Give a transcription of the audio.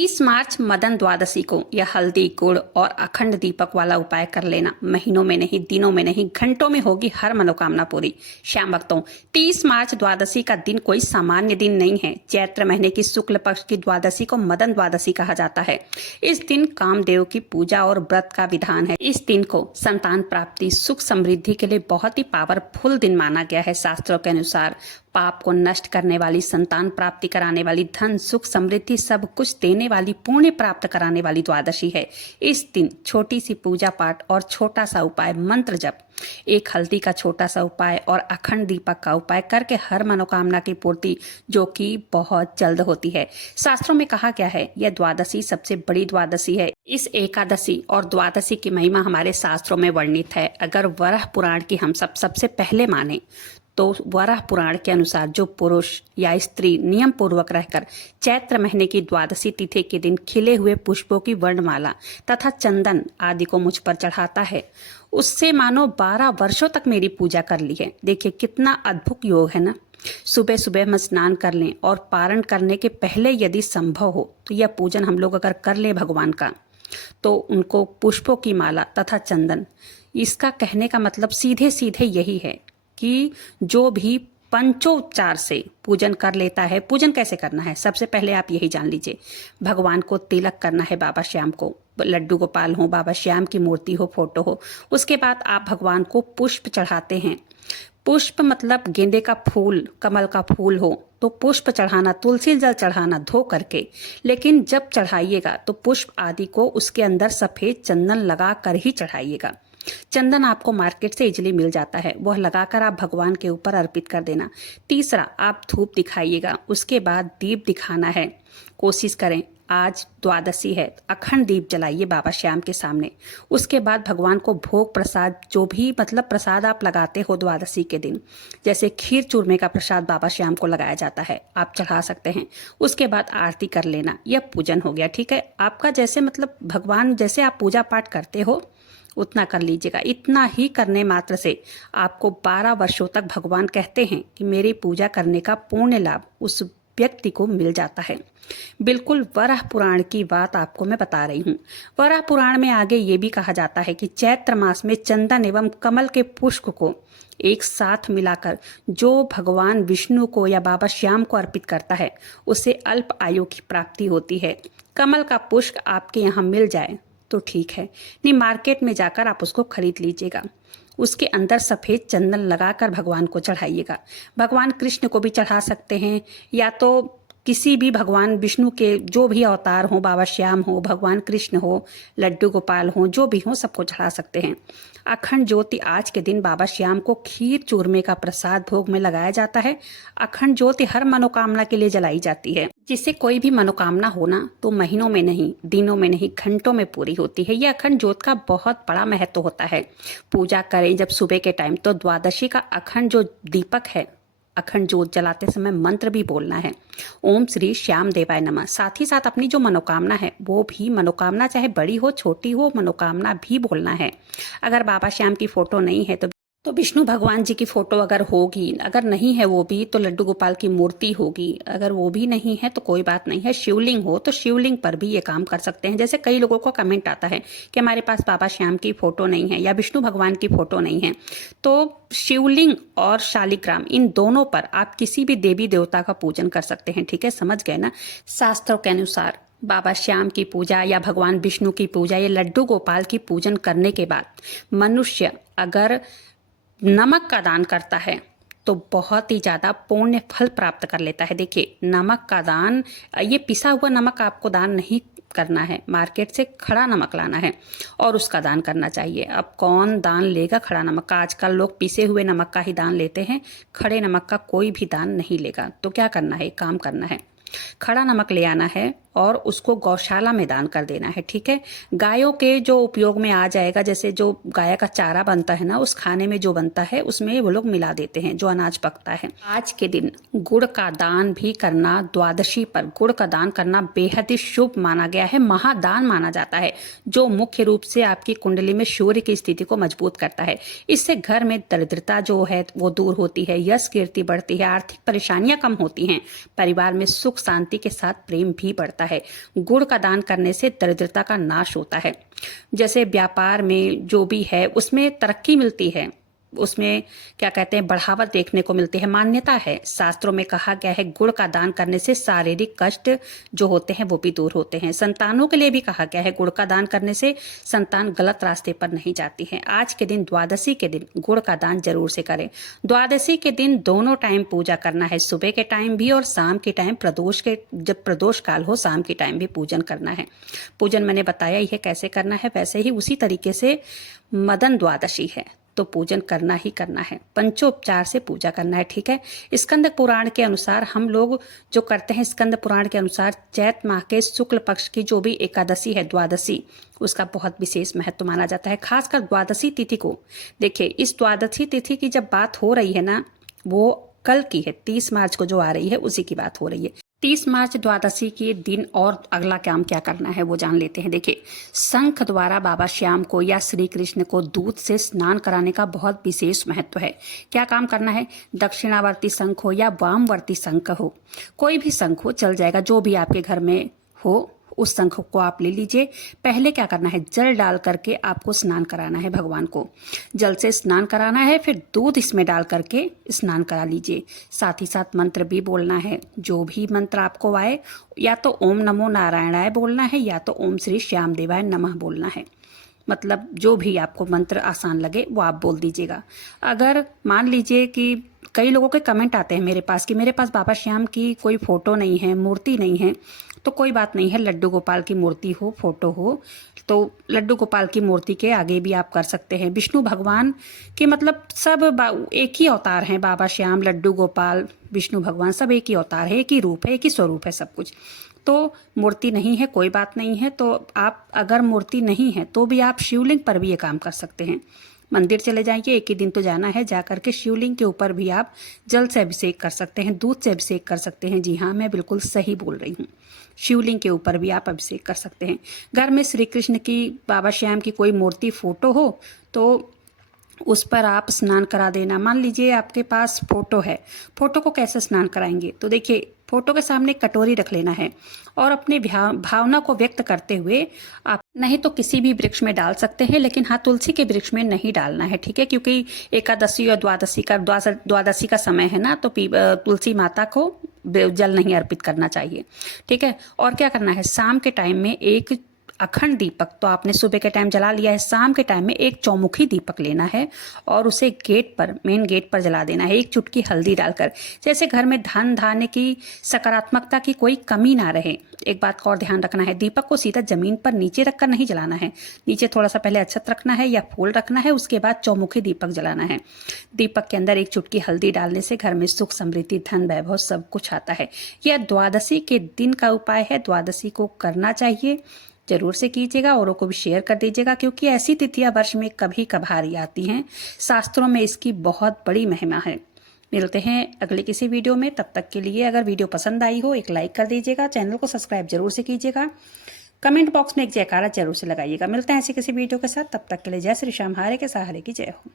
30 मार्च मदन द्वादशी को यह हल्दी गुड़ और अखंड दीपक वाला उपाय कर लेना। महीनों में नहीं, दिनों में नहीं, घंटों में होगी हर मनोकामना पूरी। श्याम भक्तों, 30 मार्च द्वादशी का दिन कोई सामान्य दिन नहीं है। चैत्र महीने की शुक्ल पक्ष की द्वादशी को मदन द्वादशी कहा जाता है। इस दिन कामदेव की पूजा और व्रत का विधान है। इस दिन को संतान प्राप्ति, सुख समृद्धि के लिए बहुत ही पावरफुल दिन माना गया है। शास्त्रों के अनुसार पाप को नष्ट करने वाली, संतान प्राप्ति कराने वाली, धन सुख समृद्धि सब कुछ देने वाली, पुण्य प्राप्त कराने वाली द्वादशी है। इस दिन छोटी सी पूजा पाठ और छोटा सा उपाय, मंत्र जप, एक हल्दी का छोटा सा उपाय और अखंड दीपक का उपाय करके हर मनोकामना की पूर्ति, जो कि बहुत जल्द होती है। शास्त्रों में कहा गया है यह द्वादशी सबसे बड़ी द्वादशी है। इस एकादशी और द्वादशी की महिमा हमारे शास्त्रों में वर्णित है। अगर वराह पुराण की हम सबसे पहले माने तो वराह पुराण के अनुसार जो पुरुष या स्त्री नियम पूर्वक रहकर चैत्र महीने की द्वादशी तिथि के दिन खिले हुए पुष्पों की वर्णमाला तथा चंदन आदि को मुझ पर चढ़ाता है, उससे मानो 12 वर्षों तक मेरी पूजा कर ली है। देखिए कितना अद्भुत योग है ना। सुबह सुबह हम स्नान कर लें और पारण करने के पहले यदि संभव हो तो यह पूजन हम लोग अगर कर लें भगवान का, तो उनको पुष्पों की माला तथा चंदन, इसका कहने का मतलब सीधे सीधे यही है कि जो भी पंचोपचार से पूजन कर लेता है। पूजन कैसे करना है, सबसे पहले आप यही जान लीजिए। भगवान को तिलक करना है, बाबा श्याम को, लड्डू गोपाल हो, बाबा श्याम की मूर्ति हो, फोटो हो। उसके बाद आप भगवान को पुष्प चढ़ाते हैं। पुष्प मतलब गेंदे का फूल, कमल का फूल हो तो पुष्प चढ़ाना, तुलसी जल चढ़ाना धो करके। लेकिन जब चढ़ाइएगा तो पुष्प आदि को उसके अंदर सफेद चंदन लगा कर ही चढ़ाइएगा। चंदन आपको मार्केट से इजीली मिल जाता है, वह लगाकर आप भगवान के ऊपर अर्पित कर देना। तीसरा, आप धूप दिखाइएगा, उसके बाद दीप दिखाना है। कोशिश करें, आज द्वादशी है, अखंड दीप जलाइए बाबा श्याम के सामने। उसके बाद भगवान को भोग प्रसाद, जो भी मतलब प्रसाद आप लगाते हो द्वादशी के दिन, जैसे खीर चूरमे का प्रसाद बाबा श्याम को लगाया जाता है, आप चढ़ा सकते हैं। उसके बाद आरती कर लेना, यह पूजन हो गया। ठीक है, आपका जैसे मतलब भगवान जैसे आप पूजा पाठ करते हो उतना कर लीजिएगा। इतना ही करने मात्र से आपको 12 वर्षों तक भगवान कहते हैं कि मेरी पूजा करने का पूर्ण लाभ उस व्यक्ति को मिल जाता है। बिल्कुल वराह पुराण की बात आपको मैं बता रही हूँ। वराह पुराण में आगे ये भी कहा जाता है कि चैत्र मास में चंदन एवं कमल के पुष्प को एक साथ मिलाकर जो भगवान विष्णु को या बाबा श्याम को अर्पित करता है, उसे अल्प आयु की प्राप्ति होती है। कमल का पुष्प आपके यहाँ मिल जाए तो ठीक है, नहीं मार्केट में जाकर आप उसको खरीद लीजिएगा। उसके अंदर सफ़ेद चंदन लगाकर भगवान को चढ़ाइएगा। भगवान कृष्ण को भी चढ़ा सकते हैं, या तो किसी भी भगवान विष्णु के जो भी अवतार हो, बाबा श्याम हो, भगवान कृष्ण हो, लड्डू गोपाल हो, जो भी हो सबको चढ़ा सकते हैं। अखंड ज्योति आज के दिन बाबा श्याम को खीर चूरमे का प्रसाद भोग में लगाया जाता है। अखंड ज्योति हर मनोकामना के लिए जलाई जाती है। जिससे कोई भी मनोकामना होना तो महीनों में नहीं, दिनों में नहीं, घंटों में पूरी होती है। यह अखंड ज्योत का बहुत बड़ा महत्व होता है। पूजा करें जब सुबह के टाइम, तो द्वादशी का अखंड जो दीपक है, अखंड ज्योत जलाते समय मंत्र भी बोलना है, ओम श्री श्याम देवाय नमः। साथ ही साथ अपनी जो मनोकामना है, वो भी मनोकामना चाहे बड़ी हो छोटी हो, मनोकामना भी बोलना है। अगर बाबा श्याम की फोटो नहीं है तो विष्णु भगवान जी की फोटो अगर होगी, अगर नहीं है वो भी तो लड्डू गोपाल की मूर्ति होगी, अगर वो भी नहीं है तो कोई बात नहीं है, शिवलिंग हो तो शिवलिंग पर भी ये काम कर सकते हैं। जैसे कई लोगों को कमेंट आता है कि हमारे पास बाबा श्याम की फोटो नहीं है या विष्णु भगवान की फोटो नहीं है, तो शिवलिंग और शालिग्राम, इन दोनों पर आप किसी भी देवी देवता का पूजन कर सकते हैं। ठीक है, समझ गए ना। शास्त्रों के अनुसार बाबा श्याम की पूजा या भगवान विष्णु की पूजा या लड्डू गोपाल की पूजन करने के बाद मनुष्य अगर नमक का दान करता है तो बहुत ही ज़्यादा पुण्य फल प्राप्त कर लेता है। देखिए, नमक का दान, ये पिसा हुआ नमक आपको दान नहीं करना है, मार्केट से खड़ा नमक लाना है और उसका दान करना चाहिए। अब कौन दान लेगा खड़ा नमक का? आजकल लोग पिसे हुए नमक का ही दान लेते हैं, खड़े नमक का कोई भी दान नहीं लेगा। तो क्या करना है, एक काम करना है, खड़ा नमक ले आना है और उसको गौशाला में दान कर देना है। ठीक है, गायों के जो उपयोग में आ जाएगा, जैसे जो गाय का चारा बनता है ना, उस खाने में जो बनता है उसमें वो लोग मिला देते हैं, जो अनाज पकता है। आज के दिन गुड़ का दान भी करना, द्वादशी पर गुड़ का दान करना बेहद ही शुभ माना गया है, महादान माना जाता है, जो मुख्य रूप से आपकी कुंडली में सूर्य की स्थिति को मजबूत करता है। इससे घर में दरिद्रता जो है वो दूर होती है, यश कीर्ति बढ़ती है, आर्थिक परेशानियां कम होती हैं, परिवार में सुख शांति के साथ प्रेम भी बढ़ता है। जाता है। गुड़ का दान करने से दरिद्रता का नाश होता है। जैसे व्यापार में जो भी है उसमें तरक्की मिलती है, उसमें क्या कहते हैं बढ़ावा देखने को मिलती है। मान्यता है, शास्त्रों में कहा गया है गुड़ का दान करने से शारीरिक कष्ट जो होते हैं वो भी दूर होते हैं। संतानों के लिए भी कहा गया है गुड़ का दान करने से संतान गलत रास्ते पर नहीं जाती है। आज के दिन द्वादशी के दिन गुड़ का दान जरूर से करें। द्वादशी के दिन दोनों टाइम पूजा करना है, सुबह के टाइम भी और शाम के टाइम जब प्रदोष काल हो शाम के टाइम भी पूजन करना है। पूजन मैंने बताया ही है कैसे करना है, वैसे ही उसी तरीके से मदन द्वादशी है तो पूजन करना ही करना है, पंचोपचार से पूजा करना है। ठीक है। स्कंद पुराण के अनुसार हम लोग जो करते हैं, स्कंद पुराण के अनुसार चैत माह के शुक्ल पक्ष की जो भी एकादशी है द्वादशी, उसका बहुत विशेष महत्व माना जाता है। खासकर द्वादशी तिथि को देखिए, इस द्वादशी तिथि की जब बात हो रही है ना, वो कल की है, 30 मार्च को जो आ रही है उसी की बात हो रही है। 30 मार्च द्वादशी के दिन और अगला काम क्या करना है वो जान लेते हैं। देखिए, शंख द्वारा बाबा श्याम को या श्री कृष्ण को दूध से स्नान कराने का बहुत विशेष महत्व है। क्या काम करना है? दक्षिणावर्ती शंख हो या वामवर्ती शंख हो, कोई भी शंख हो चल जाएगा, जो भी आपके घर में हो उस शंख को आप ले लीजिए। पहले क्या करना है, जल डाल करके आपको स्नान कराना है, भगवान को जल से स्नान कराना है, फिर दूध इसमें डाल करके स्नान करा लीजिए। साथ ही साथ मंत्र भी बोलना है, जो भी मंत्र आपको आए, या तो ओम नमो नारायणाय बोलना है या तो ओम श्री श्याम देवाय नमः बोलना है। मतलब जो भी आपको मंत्र आसान लगे वो आप बोल दीजिएगा। अगर मान लीजिए कि कई लोगों के कमेंट आते हैं मेरे पास कि मेरे पास बाबा श्याम की कोई फोटो नहीं है, मूर्ति नहीं है, तो कोई बात नहीं है, लड्डू गोपाल की मूर्ति हो, फोटो हो, तो लड्डू गोपाल की मूर्ति के आगे भी आप कर सकते हैं। विष्णु भगवान के मतलब सब एक ही अवतार हैं, बाबा श्याम, लड्डू गोपाल, विष्णु भगवान सब एक ही अवतार है, एक ही रूप है, एक ही स्वरूप है सब कुछ। तो मूर्ति नहीं है कोई बात नहीं है, तो आप अगर मूर्ति नहीं है तो भी आप शिवलिंग पर भी ये काम कर सकते हैं। मंदिर चले जाइए, एक ही दिन तो जाना है, जा करके शिवलिंग के ऊपर भी आप जल से अभिषेक कर सकते हैं, दूध से अभिषेक कर सकते हैं। जी हाँ, मैं बिल्कुल सही बोल रही हूँ, शिवलिंग के ऊपर भी आप अभिषेक कर सकते हैं। घर में श्री कृष्ण की, बाबा श्याम की कोई मूर्ति फोटो हो तो उस पर आप स्नान करा देना। मान लीजिए आपके पास फोटो है, फोटो को कैसे स्नान कराएंगे, तो देखिए फोटो के सामने एक कटोरी रख लेना है और अपने भावना को व्यक्त करते हुए आप नहीं तो किसी भी वृक्ष में डाल सकते हैं, लेकिन हाँ तुलसी के वृक्ष में नहीं डालना है। ठीक है, क्योंकि एकादशी और द्वादशी का समय है ना, तो तुलसी माता को जल नहीं अर्पित करना चाहिए। ठीक है। और क्या करना है, शाम के टाइम में एक अखंड दीपक तो आपने सुबह के टाइम जला लिया है, शाम के टाइम में एक चौमुखी दीपक लेना है और उसे गेट पर, मेन गेट पर जला देना है, एक चुटकी हल्दी डालकर, जैसे घर में धन धान्य की, सकारात्मकता की कोई कमी ना रहे। एक बात का और ध्यान रखना है, दीपक को सीधा जमीन पर नीचे रखकर नहीं जलाना है, नीचे थोड़ा सा पहले अक्षत रखना है या फूल रखना है, उसके बाद चौमुखी दीपक जलाना है। दीपक के अंदर एक चुटकी हल्दी डालने से घर में सुख, समृद्धि, धन, वैभव सब कुछ आता है। यह द्वादशी के दिन का उपाय है, द्वादशी को करना चाहिए, जरूर से कीजिएगा, औरों को भी शेयर कर दीजिएगा, क्योंकि ऐसी तिथियां वर्ष में कभी कभार ही आती हैं। शास्त्रों में इसकी बहुत बड़ी महिमा है। मिलते हैं अगले किसी वीडियो में, तब तक के लिए अगर वीडियो पसंद आई हो एक लाइक कर दीजिएगा, चैनल को सब्सक्राइब जरूर से कीजिएगा, कमेंट बॉक्स में एक जयकारा जरूर से लगाइएगा। मिलते हैं ऐसे किसी वीडियो के साथ, तब तक के लिए जय श्री श्याम, हारे के सहारे की जय हो।